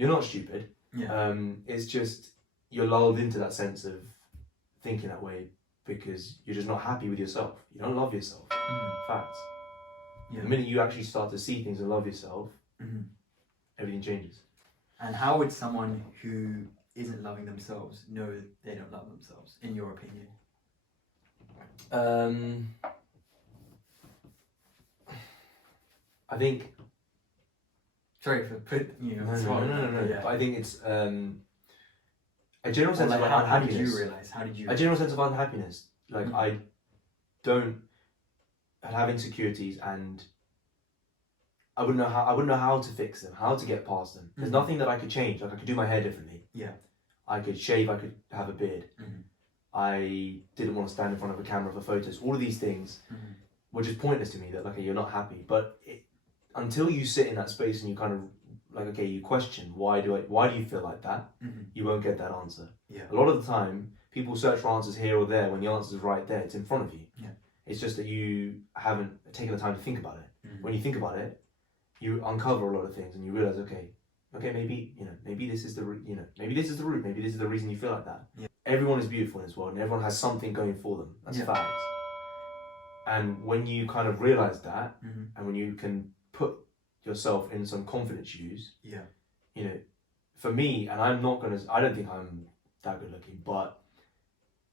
You're not stupid. Yeah. It's just you're lulled into that sense of thinking that way because you're just not happy with yourself. You don't love yourself. Facts. Yeah. The minute you actually start to see things and love yourself, everything changes. And how would someone who isn't loving themselves know they don't love themselves, in your opinion? I think. Sorry for putting you on the No. spot. Yeah. But I think it's a general sense of how unhappiness. did you realize? How did you? A general sense of unhappiness. Like I don't have insecurities, and I wouldn't know how to fix them, how to get past them. There's nothing that I could change. Like I could do my hair differently. Yeah. I could shave. I could have a beard. I didn't want to stand in front of a camera for photos. All of these things were just pointless to me. That like, okay, you're not happy, but until you sit in that space and you kind of like, okay, you question why do you feel like that? You won't get that answer. Yeah. A lot of the time, people search for answers here or there when the answer is right there. It's in front of you. Yeah. It's just that you haven't taken the time to think about it. When you think about it, you uncover a lot of things and you realize, okay, maybe this is the root. Maybe this is the root. Maybe this is the reason you feel like that. Yeah. Everyone is beautiful in this world, and everyone has something going for them. That's facts. And when you kind of realize that, and when you can put yourself in some confident shoes, for me, and I don't think I'm that good looking, but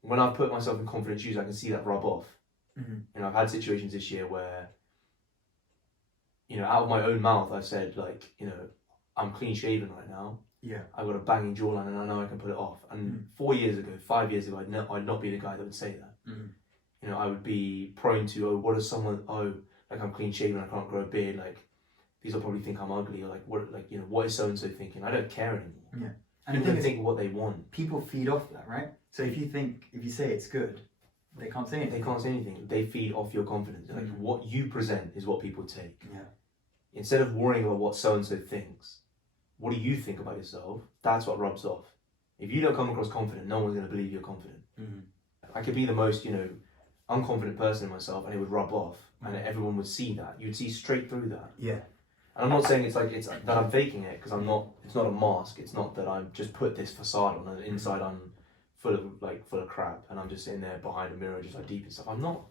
when I've put myself in confident shoes, I can see that rub off. I've had situations this year where, out of my own mouth, I've said like, I'm clean shaven right now. Yeah. I've got a banging jawline and I know I can put it off. And 4 years ago, 5 years ago, I'd not be the guy that would say that. I would be prone to, like I'm clean shaven, I can't grow a beard, like these will probably think I'm ugly, or what is so and so thinking? I don't care anymore. Yeah. And people think what they want. People feed off that, right? So if you say it's good, they can't say anything. They can't say anything. They feed off your confidence. Like what you present is what people take. Yeah. Instead of worrying about what so and so thinks, what do you think about yourself? That's what rubs off. If you don't come across confident, no one's going to believe you're confident. I could be the most, unconfident person in myself, and it would rub off, and everyone would see that. You'd see straight through that. Yeah. And I'm not saying it's that I'm faking it, because I'm not. It's not a mask. It's not that I've just put this facade on, and inside I'm full of crap, and I'm just sitting there behind a mirror, just like deep and stuff. I'm not.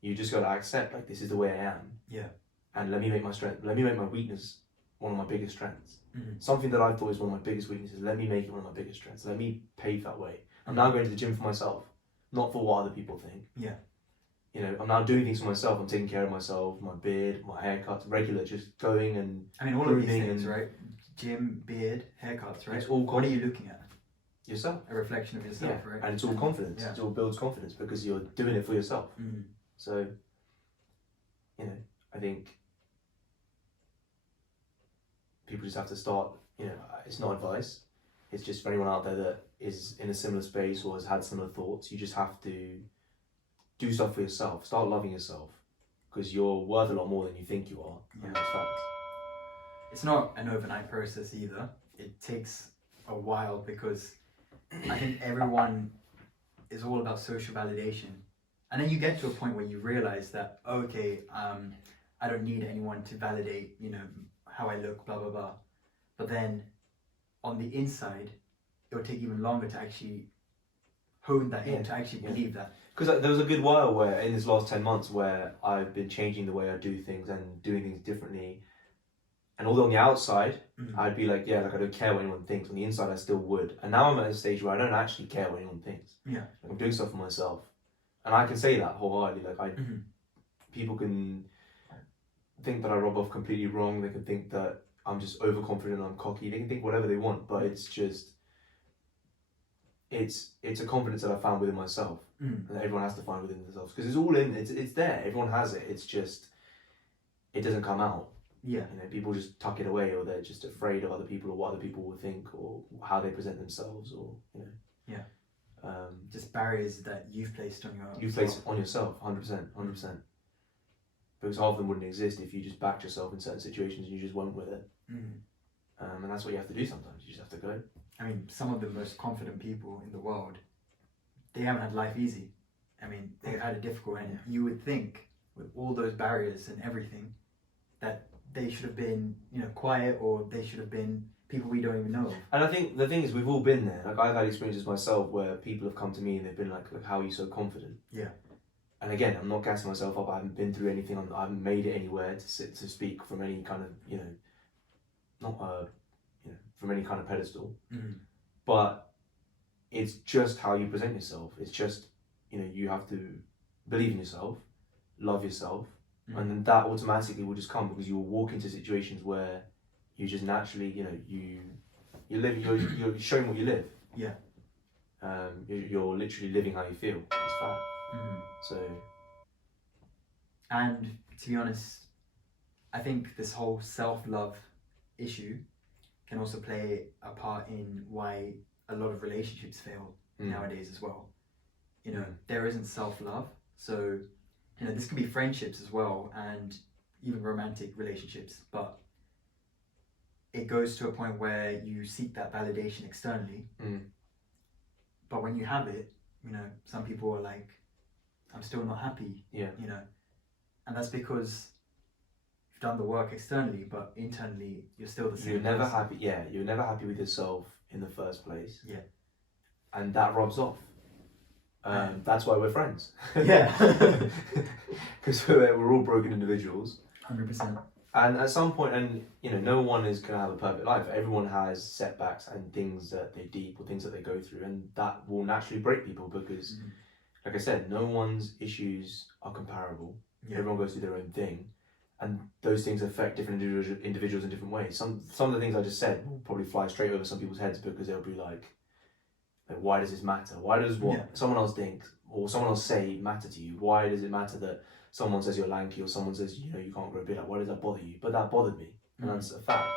You just got to accept like this is the way I am. Yeah. And let me make my weakness one of my biggest strengths. Something that I thought is one of my biggest weaknesses. Let me make it one of my biggest strengths. Let me pave that way. I'm now going to the gym for myself, not for what other people think. Yeah. I'm now doing things for myself. I'm taking care of myself, my beard, my haircuts, regular, just going and all of these things, right? Gym, beard, haircuts, right? It's all what are you looking at? Yourself. A reflection of yourself, right? And it's all confidence. It all builds confidence because you're doing it for yourself. So, I think people just have to start, it's not advice. It's just for anyone out there that is in a similar space or has had similar thoughts. You just have to do stuff for yourself. Start loving yourself because you're worth a lot more than you think you are. And that's facts. It's not an overnight process either. It takes a while because I think everyone is all about social validation. And then you get to a point where you realize that, okay, I don't need anyone to validate, how I look, blah, blah, blah. But then on the inside, it'll take even longer to actually hone that in, to actually believe that. Because there was a good while where, in this last 10 months, where I've been changing the way I do things and doing things differently. And although on the outside, I'd be like, I don't care what anyone thinks. On the inside, I still would. And now I'm at a stage where I don't actually care what anyone thinks. Yeah. I'm doing stuff for myself. And I can say that wholeheartedly. People can think that I rub off completely wrong. They can think that I'm just overconfident and I'm cocky. They can think whatever they want, but it's just, it's a confidence that I found within myself, and that everyone has to find within themselves because it's all in. It's there. Everyone has it. It's just, it doesn't come out. Yeah. People just tuck it away, or they're just afraid of other people, or what other people will think, or how they present themselves, or Yeah. Just barriers that you've placed on yourself. You've placed on yourself, 100%. Because half of them wouldn't exist if you just backed yourself in certain situations and you just went with it. And that's what you have to do sometimes. You just have to go. I mean, some of the most confident people in the world, they haven't had life easy. I mean, they've had it difficult, and you would think with all those barriers and everything that they should have been, quiet, or they should have been people we don't even know of. And I think the thing is, we've all been there. Like, I've had experiences myself where people have come to me and they've been like, how are you so confident? Yeah. And again, I'm not gassing myself up. I haven't been through anything. I haven't made it anywhere to speak from any kind of, not from any kind of pedestal. Mm-hmm. But it's just how you present yourself. It's just, you have to believe in yourself, love yourself, Mm-hmm. and then that automatically will just come because you will walk into situations where you just naturally, you're showing what you live. Yeah. You're literally living how you feel. It's fact. Mm-hmm. So. And to be honest, I think this whole self-love issue can also play a part in why a lot of relationships fail nowadays as well. There isn't self-love. So, this could be friendships as well and even romantic relationships, but it goes to a point where you seek that validation externally. But when you have it, some people are like, I'm still not happy. Yeah. And that's because you've done the work externally, but internally you're still the same. You're never happy. Yeah, you're never happy with yourself in the first place. Yeah. And that rubs off. That's why we're friends. Yeah. Because we're all broken individuals. 100%. And at some point, no one is going to have a perfect life. Everyone has setbacks and things that they deep or things that they go through, and that will naturally break people because, like I said, no one's issues are comparable. Yeah. Everyone goes through their own thing, and those things affect different individuals in different ways. Some of the things I just said will probably fly straight over some people's heads because they'll be like why does this matter? Why does what someone else thinks or someone else say matter to you? Why does it matter that someone says you're lanky or someone says you can't grow a beard? Why does that bother you? But that bothered me, and that's a fact.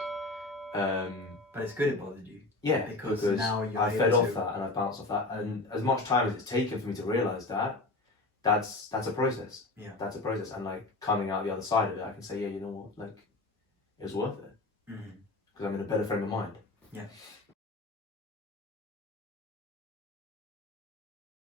But it's good it bothered you. Yeah, because now you're I fed off that and I bounced off that, and as much time as it's taken for me to realise that, that's a process. Yeah, that's a process, and coming out the other side of it, I can say, yeah, you know what, it was worth it because I'm in a better frame of mind. Yeah.